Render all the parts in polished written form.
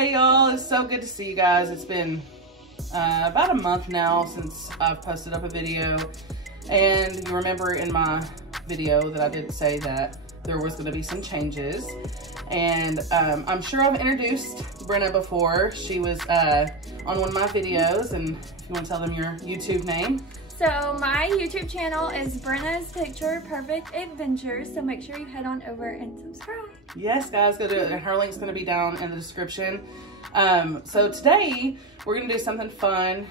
Hey y'all, it's so good to see you guys. It's been about a month now since I've posted up a video, and you remember in my video that I did say that there was going to be some changes, and I'm sure I've introduced Brenna before. She was on one of my videos, and if you want to tell them your YouTube name. So my YouTube channel is Brenna's Picture Perfect Adventures, so make sure you head on over and subscribe. Yes, guys, go do it. Her link's going to be down in the description. So today we're going to do something fun.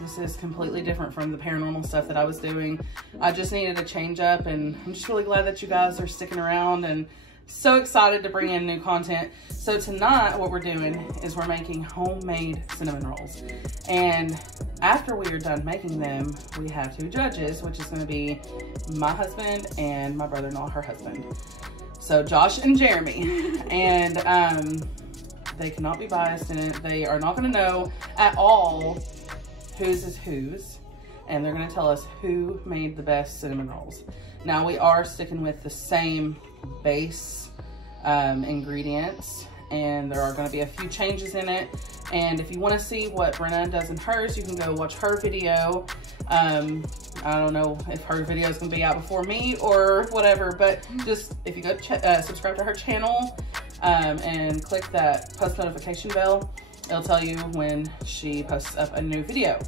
This is completely different from the paranormal stuff that I was doing. I just needed a change up, and I'm just really glad that you guys are sticking around and so excited to bring in new content. So tonight what we're doing is we're making homemade cinnamon rolls, and after we are done making them, we have two judges, which is going to be my husband and my brother-in-law, her husband. So Josh and Jeremy, and they cannot be biased in it. They are not going to know at all whose is whose, and they're going to tell us who made the best cinnamon rolls. Now we are sticking with the same base ingredients, and there are going to be a few changes in it. And if you want to see what Brenna does in hers, you can go watch her video. I don't know if her video is going to be out before me or whatever, but just if you go subscribe to her channel and click that post notification bell, it'll tell you when she posts up a new video.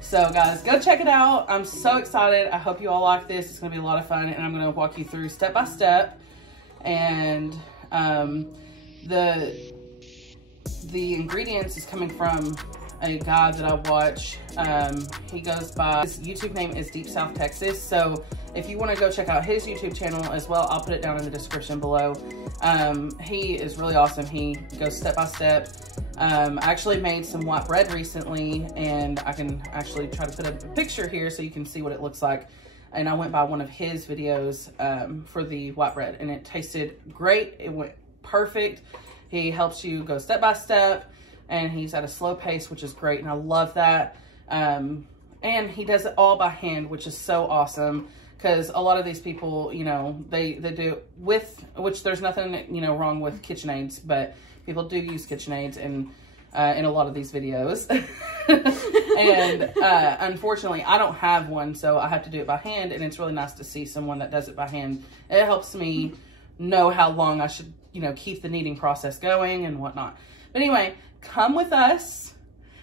So guys, go check it out. I'm so excited. I hope you all like this. It's going to be a lot of fun, and I'm going to walk you through step by step. And the ingredients is coming from a guy that I watch. He goes by, his YouTube name is Deep South Texas. So if you want to go check out his YouTube channel as well, I'll put it down in the description below. He is really awesome. He goes step by step. I actually made some white bread recently, and I can actually try to put a picture here so you can see what it looks like. And I went by one of his videos for the white bread, and it tasted great. It went perfect. He helps you go step by step, and he's at a slow pace, which is great, and I love that. And he does it all by hand, which is so awesome, because a lot of these people, you know, they do it with, which there's nothing, you know, wrong with KitchenAids, but people do use KitchenAids in a lot of these videos. And unfortunately, I don't have one, so I have to do it by hand, and it's really nice to see someone that does it by hand. It helps me know how long I should, you know, keep the kneading process going and whatnot. But anyway, come with us,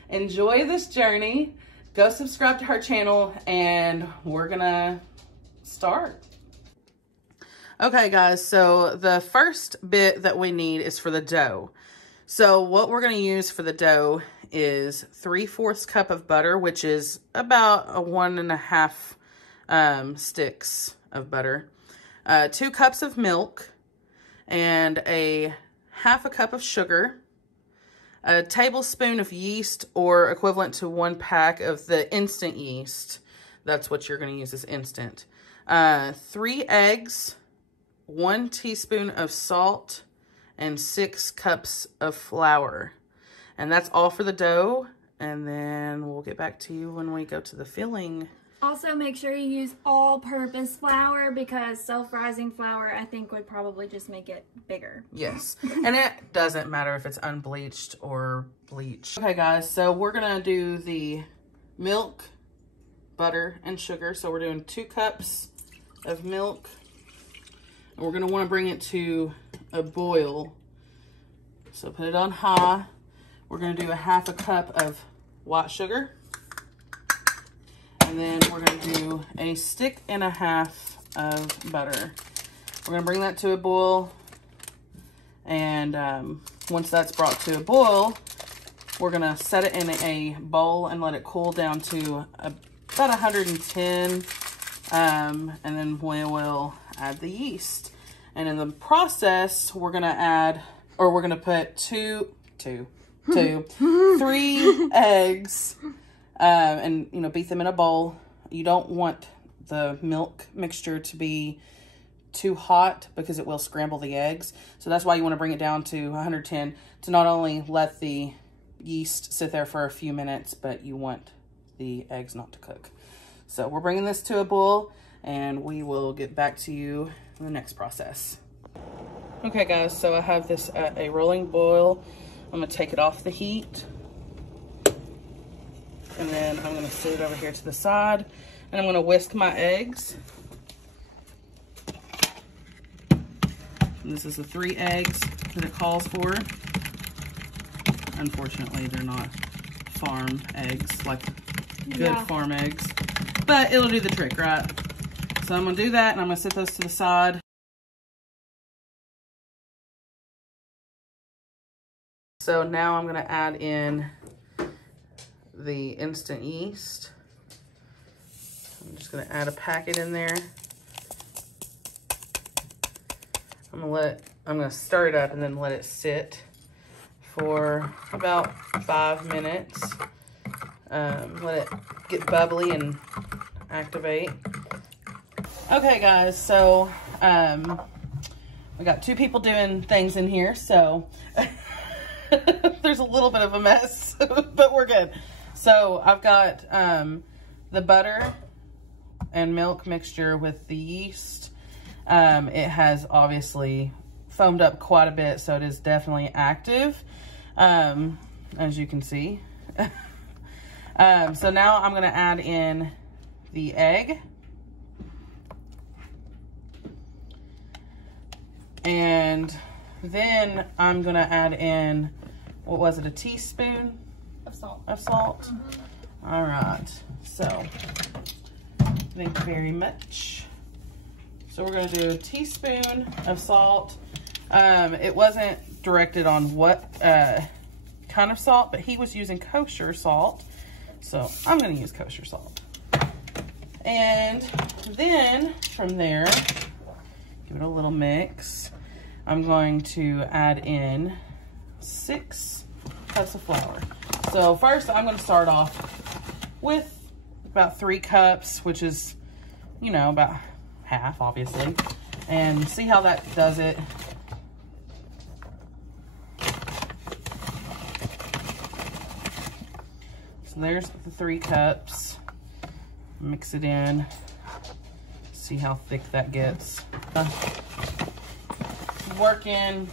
enjoy this journey, go subscribe to her channel, and we're gonna start. Okay guys, so the first bit that we need is for the dough. So what we're going to use for the dough is 3/4 cup of butter, which is about a 1.5 sticks of butter, 2 cups of milk, and a 1/2 cup of sugar, a tablespoon of yeast, or equivalent to 1 pack of the instant yeast. That's what you're going to use as instant. 3 eggs, 1 teaspoon of salt, and 6 cups of flour. And that's all for the dough. And then we'll get back to you when we go to the filling. Also, make sure you use all-purpose flour, because self-rising flour, I think, would probably just make it bigger. Yes. And it doesn't matter if it's unbleached or bleached. Okay, guys, so we're going to do the milk, butter, and sugar. So we're doing 2 cups of milk. And we're going to want to bring it to a boil. So put it on high. We're going to do a 1/2 cup of white sugar. And then we're going to do a 1.5 sticks of butter. We're going to bring that to a boil. And once that's brought to a boil, we're going to set it in a bowl and let it cool down to about 110. And then we will add the yeast. And in the process, we're going to add, or we're going to put 3 eggs, and, you know, beat them in a bowl. You don't want the milk mixture to be too hot, because it will scramble the eggs. So that's why you want to bring it down to 110 to not only let the yeast sit there for a few minutes, but you want the eggs not to cook. So we're bringing this to a boil, and we will get back to you in the next process. Okay guys, so I have this at a rolling boil. I'm gonna take it off the heat. And then I'm gonna sit it over here to the side. And I'm gonna whisk my eggs. And this is the 3 eggs that it calls for. Unfortunately, they're not farm eggs, like good farm eggs. But it'll do the trick, right? So I'm gonna do that, and I'm gonna set those to the side. So now I'm gonna add in the instant yeast. I'm just gonna add a packet in there. I'm gonna stir it up and then let it sit for about 5 minutes. Let it get bubbly and activate. Okay guys, so we got 2 people doing things in here, so there's a little bit of a mess, but we're good. So I've got the butter and milk mixture with the yeast. It has obviously foamed up quite a bit, so it is definitely active, as you can see. So now I'm gonna add in the egg. And then I'm gonna add in, what was it, a teaspoon? Of salt. Of salt? Mm-hmm. All right, so thank you very much. So we're gonna do a teaspoon of salt. It wasn't directed on what kind of salt, but he was using kosher salt. So I'm gonna use kosher salt. And then from there, give it a little mix. I'm going to add in 6 cups of flour. So first I'm gonna start off with about 3 cups, which is, you know, about half, obviously, and see how that does it. So there's the 3 cups. Mix it in. See how thick that gets. Work in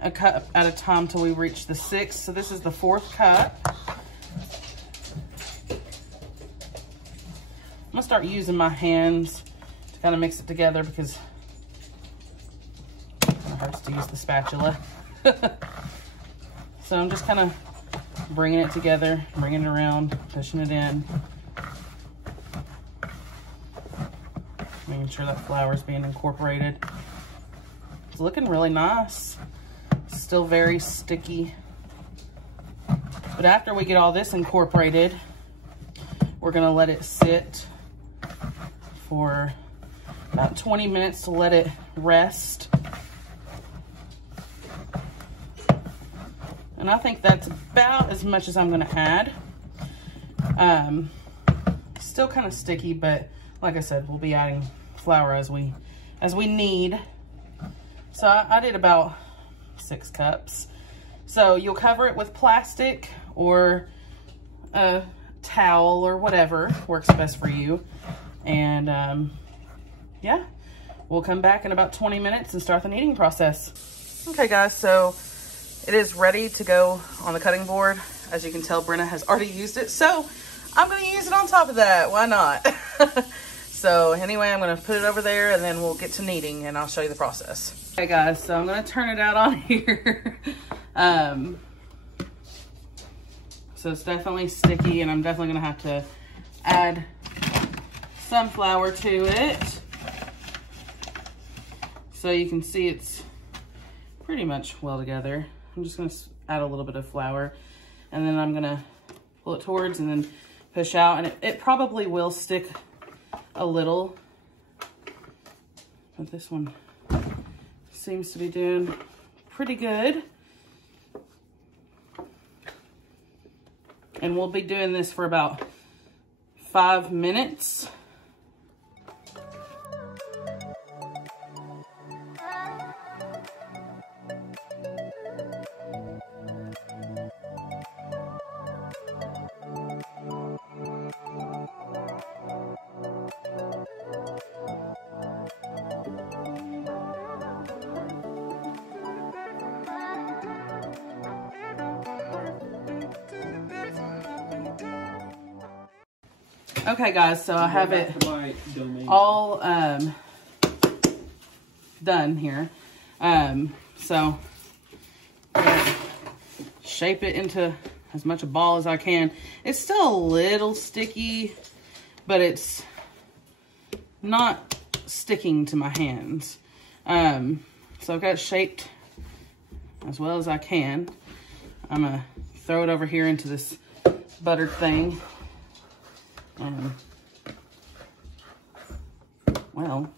a cup at a time till we reach the 6th. So this is the 4th cup. I'm gonna start using my hands to kind of mix it together because it kind of hurts to use the spatula. So I'm just kind of bringing it together, bringing it around, pushing it in. Making sure that flour is being incorporated. It's looking really nice. Still very sticky. But after we get all this incorporated, we're gonna let it sit for about 20 minutes to let it rest. And I think that's about as much as I'm gonna add. Still kind of sticky, but like I said, we'll be adding flour as we need. So I did about 6 cups. So you'll cover it with plastic or a towel or whatever works best for you. And yeah, we'll come back in about 20 minutes and start the kneading process. Okay guys, so it is ready to go on the cutting board. As you can tell, Brenna has already used it, so I'm gonna use it on top of that. Why not? So anyway, I'm gonna put it over there and then we'll get to kneading and I'll show you the process. Okay guys, so I'm gonna turn it out on here. So it's definitely sticky and I'm definitely gonna have to add some flour to it. So you can see it's pretty much well together. I'm just gonna add a little bit of flour and then I'm gonna pull it towards and then push out, and it probably will stick a little, but this one seems to be doing pretty good. And we'll be doing this for about 5 minutes. Okay, guys, so I have it all done here. So shape it into as much a ball as I can. It's still a little sticky, but it's not sticking to my hands. So I've got it shaped as well as I can. I'm gonna throw it over here into this buttered thing. Well,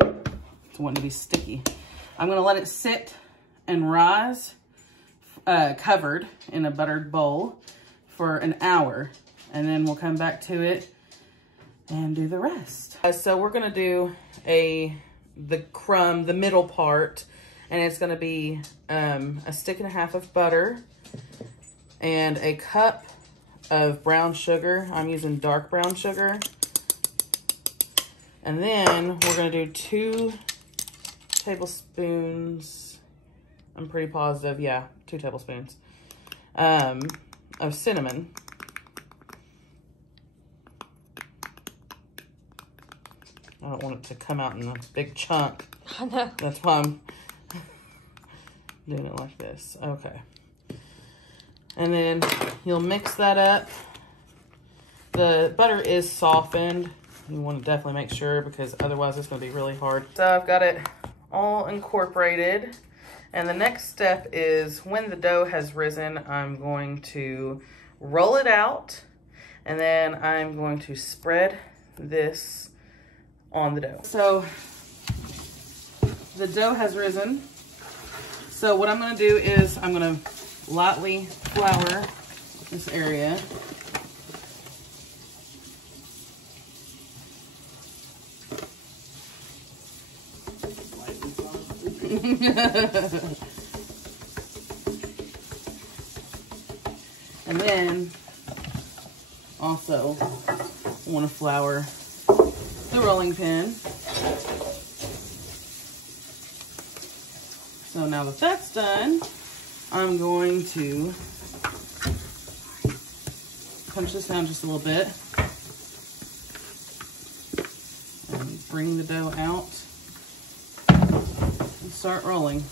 it's wanting to be sticky. I'm gonna let it sit and rise, covered in a buttered bowl for an hour, and then we'll come back to it and do the rest. So we're gonna do the crumb, the middle part, and it's gonna be a stick and a half of butter and a cup of brown sugar. I'm using dark brown sugar. And then we're gonna do 2 tablespoons, I'm pretty positive, yeah, 2 tablespoons of cinnamon. I don't want it to come out in a big chunk. I know. That's why I'm doing it like this. Okay. And then you'll mix that up. The butter is softened. You want to definitely make sure, because otherwise it's going to be really hard. So I've got it all incorporated. And the next step is, when the dough has risen, I'm going to roll it out. And then I'm going to spread this on the dough. So the dough has risen. So what I'm going to do is I'm going to lightly flour this area. And then also I want to flour the rolling pin. So now that that's done, I'm going to punch this down just a little bit and bring the dough out and start rolling.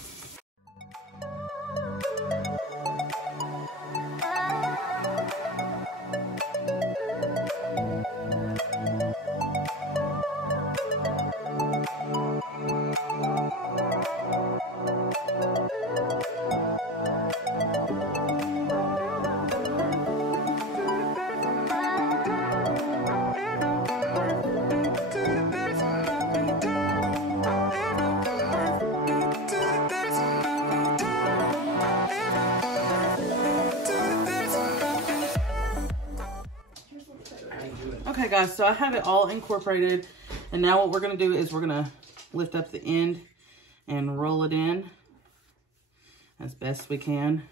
Okay guys, so I have it all incorporated, and now what we're gonna do is we're gonna lift up the end and roll it in as best we can.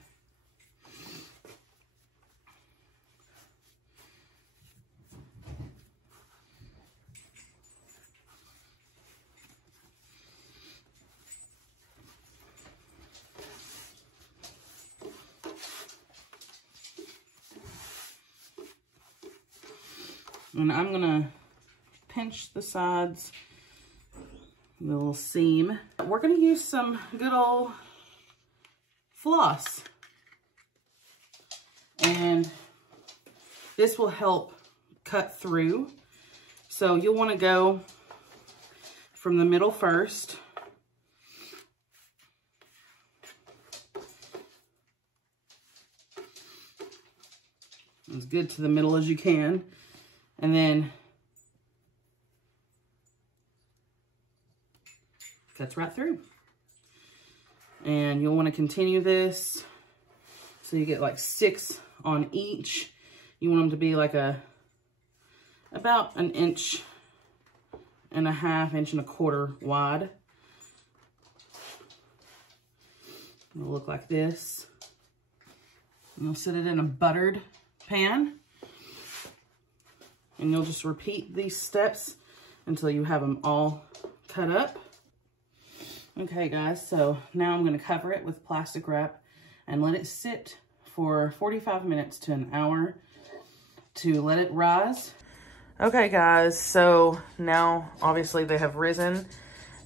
And I'm gonna pinch the sides, the little seam. We're gonna use some good old floss. And this will help cut through. So you'll wanna go from the middle first. As good to the middle as you can. And then cuts right through. And you'll want to continue this. So you get like 6 on each. You want them to be like about 1.5 inches, 1.25 inches wide. It'll look like this. And you'll set it in a buttered pan. And you'll just repeat these steps until you have them all cut up. Okay guys, so now I'm gonna cover it with plastic wrap and let it sit for 45 minutes to an hour to let it rise. Okay, guys, so now obviously they have risen,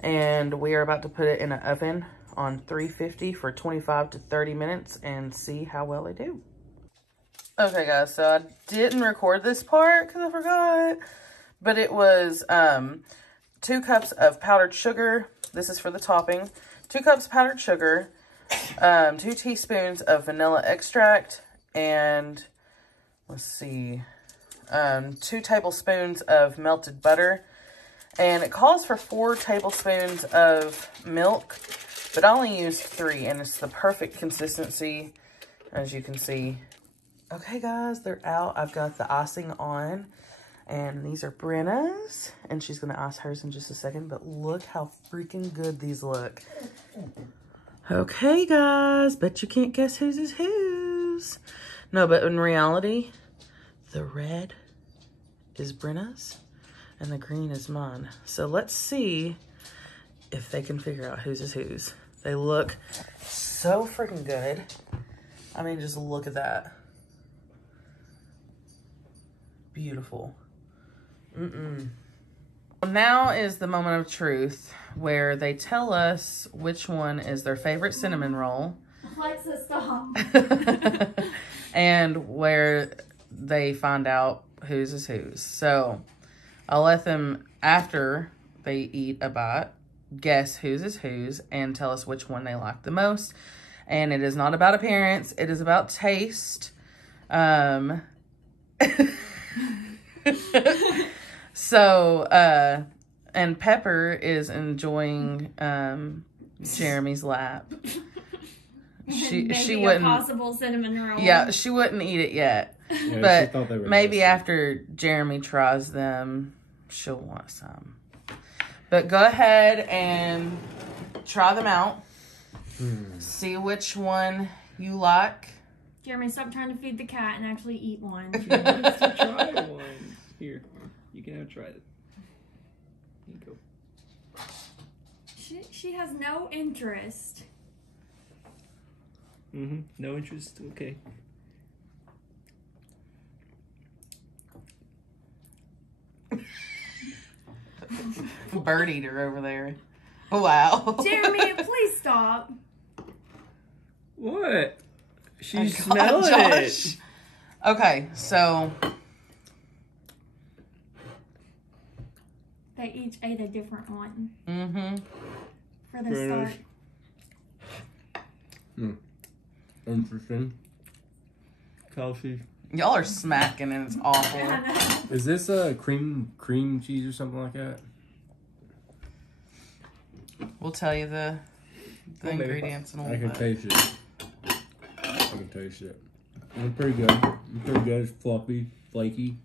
and we are about to put it in an oven on 350 for 25 to 30 minutes and see how well they do. Okay, guys, so I didn't record this part because I forgot, but it was 2 cups of powdered sugar. This is for the topping. 2 cups powdered sugar, 2 teaspoons of vanilla extract, and let's see, 2 tablespoons of melted butter. And it calls for 4 tablespoons of milk, but I only used 3, and it's the perfect consistency, as you can see. Okay, guys, they're out. I've got the icing on, and these are Brenna's, and she's going to ice hers in just a second, but look how freaking good these look. Okay, guys, bet you can't guess whose is whose. No, but in reality, the red is Brenna's, and the green is mine. So let's see if they can figure out whose is whose. They look so freaking good. I mean, just look at that. Beautiful. Now is the moment of truth where they tell us which one is their favorite cinnamon roll. Alexa, stop. And where they find out whose is whose. So I'll let them, after they eat a bite, guess whose is whose and tell us which one they like the most. And it is not about appearance. It is about taste. So, and Pepper is enjoying Jeremy's lap. She wouldn't, a possible cinnamon roll. Yeah, she wouldn't eat it yet. Yeah, but maybe after Jeremy tries them, she'll want some. But go ahead and try them out. See which one you like. Jeremy, stop trying to feed the cat and actually eat one. She wants to try one. Here, you can have tried it. Here you go. She has no interest. No interest. Okay. Bird eater over there. Wow. Jeremy, please stop. What? She's Oh God, smelling Josh. it. Okay, so They each ate a different one. For the Very start. nice. Interesting. Kelsey. y'all are smacking and it's awful. Is this a cream cheese or something like that? We'll tell you the Maybe. ingredients in a I little can bit. taste it. I can taste it. It's pretty good. It's pretty good. It's fluffy, flaky.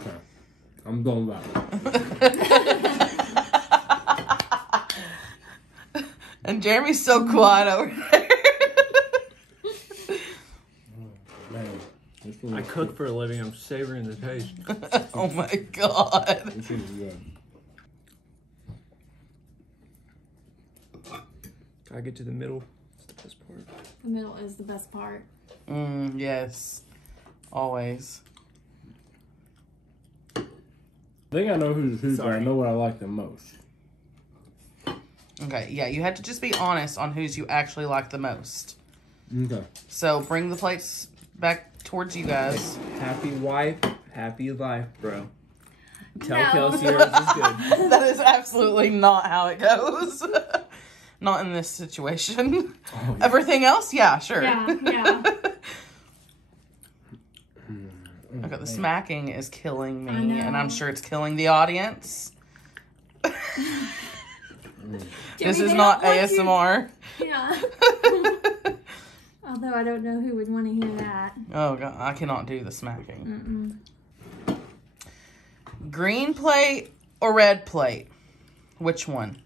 Okay. I'm going back. And Jeremy's so quiet over there. Man, I cook for a living. I'm savoring the taste. Oh my God. This is good. Gotta get to the middle. It's the best part. The middle is the best part. Yes. Always. I think I know who's who, but I know what I like the most. Okay, yeah, you have to just be honest on whose you actually like the most. Okay. So bring the plates back towards you guys. Happy wife, happy life, bro. Tell No. Kelsey yours is good. That is absolutely not how it goes. Not in this situation. Oh, yeah. Everything else, yeah, sure. Yeah. Okay, the smacking is killing I me, know. and I'm sure it's killing the audience. This is they not don't want you- ASMR. Yeah. Although I don't know who would want to hear that. Oh God, I cannot do the smacking. Green plate or red plate? Which one?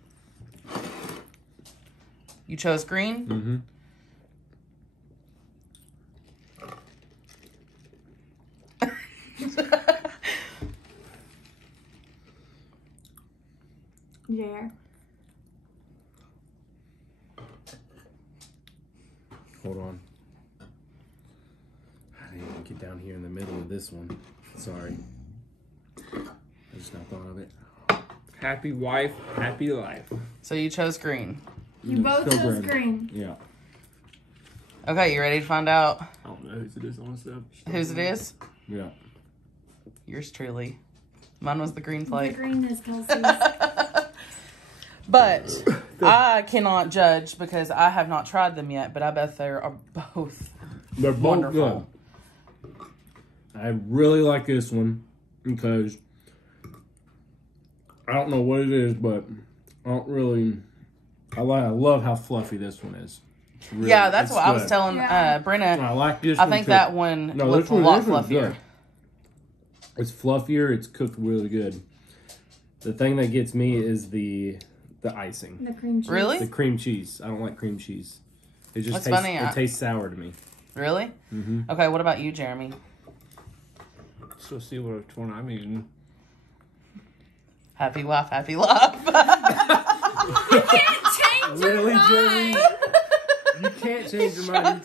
You chose green? There. Hold on. this one. Sorry. I just not thought of it. Happy wife, happy life. So you chose green. You both chose green. Yeah. Okay, you ready to find out I don't know whose it is, honestly. whose it is? Yeah. Yours truly. Mine was the green plate. The green is Kelsey's. But I cannot judge because I have not tried them yet, but I bet they are both They're both wonderful. good. I really like this one because I don't know what it is, but I don't really. I love how fluffy this one is. Really, Yeah, that's what I was good. telling Brenna. I like this. I one think too. that one No, looks this one, a lot this one's fluffier. good. It's fluffier. It's cooked really good. The thing that gets me is the icing. The cream cheese. Really? The cream cheese. I don't like cream cheese. It just That's tastes. funny. It tastes sour to me. Really? Mm-hmm. Okay, what about you, Jeremy? So see which one I'm eating. Happy wife, happy life. You can't change your Really, mind. Jeremy? You can't change your mind.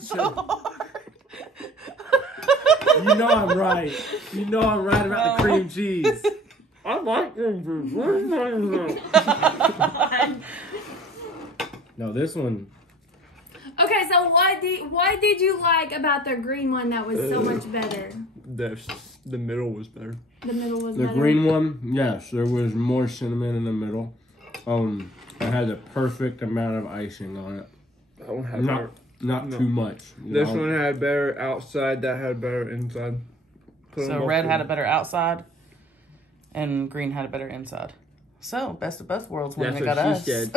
You know I'm right. You know I'm right about the cream cheese. I like cream cheese. No, this one. Okay, so what did you like about the green one that was so much better? The middle was better. The middle was The better. green one, yes, there was more cinnamon in the middle. It had the perfect amount of icing on it. That one had better. Not too much. This one had better outside. That had better inside. So red had a better outside, and green had a better inside. So best of both worlds when That's it got what us. she said.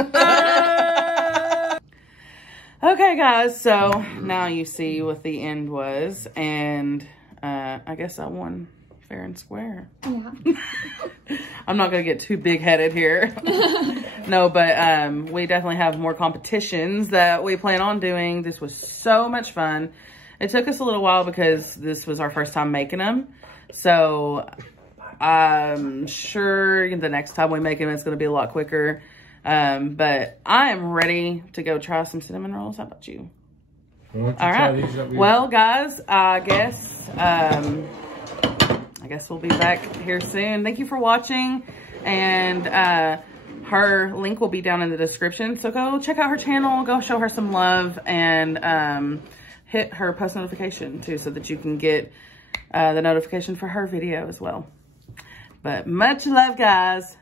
Okay, guys. So now you see what the end was, and I guess I won fair and square. Yeah. I'm not gonna get too big-headed here. No, but we definitely have more competitions that we plan on doing. This was so much fun. It took us a little while because this was our first time making them. So I'm sure the next time we make them, it's gonna be a lot quicker. But I am ready to go try some cinnamon rolls. How about you? Why don't you All try right. these up here? Well, guys, I guess we'll be back here soon. Thank you for watching, and her link will be down in the description. So go check out her channel, go show her some love, and hit her post notification too, so that you can get the notification for her video as well. But much love, guys.